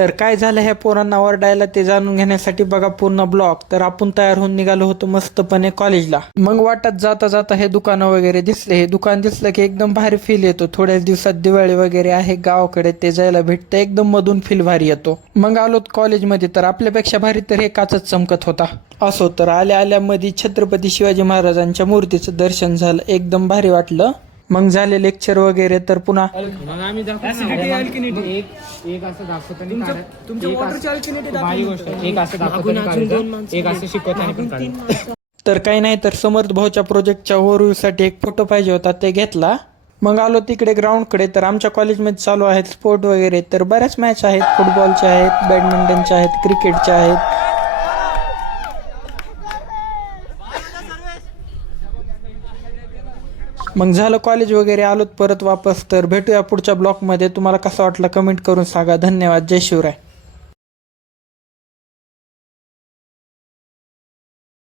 तर काय झालं ह्या पोरांना ओरडायला ते जाणून घेण्यासाठी बघा पूर्ण ब्लॉग. तर आपण तयार होऊन निघालो होतो मस्तपणे कॉलेजला. मग वाटत जाता जाता हे दुकानं वगैरे दिसले. हे दुकान दिसलं की एकदम भारी फील येतो. थोड्याच दिवसात दिवाळी वगैरे आहे गावाकडे, ते जायला भेटतं, एकदम मधून फील भारी येतो. मग आलो कॉलेजमध्ये तर आपल्यापेक्षा भारी तर हे काचच चमकत होता. असो तर आल्या आल्या मध्ये छत्रपती शिवाजी महाराजांच्या मूर्तीचं दर्शन झालं, एकदम भारी वाटलं. मग झाले लेक्चर वगैरे तर पुन्हा मग आम्ही एक असं दाखवतो एक असं दाखवतो एक असं शिकवताना पण काढायचं. तर काही नाही तर समर्थ भाऊच्या प्रोजेक्टच्या ओव्हरव्ह्यूसाठी एक फोटो पाहिजे होता, ते घेतला. मग आलो तिकडे ग्राउंडकडे. तर आमच्या कॉलेजमध्ये चालू आहेत स्पोर्ट वगैरे, तर बऱ्याच मॅच आहेत, फुटबॉलच्या आहेत, बॅडमिंटनच्या आहेत, क्रिकेटच्या आहेत. मग झालं कॉलेज वगैरे, आलोत परत वापस. तर भेटूया पुढच्या ब्लॉगमध्ये. तुम्हाला कसं वाटलं कमेंट करून सांगा. धन्यवाद. जय शिवराय.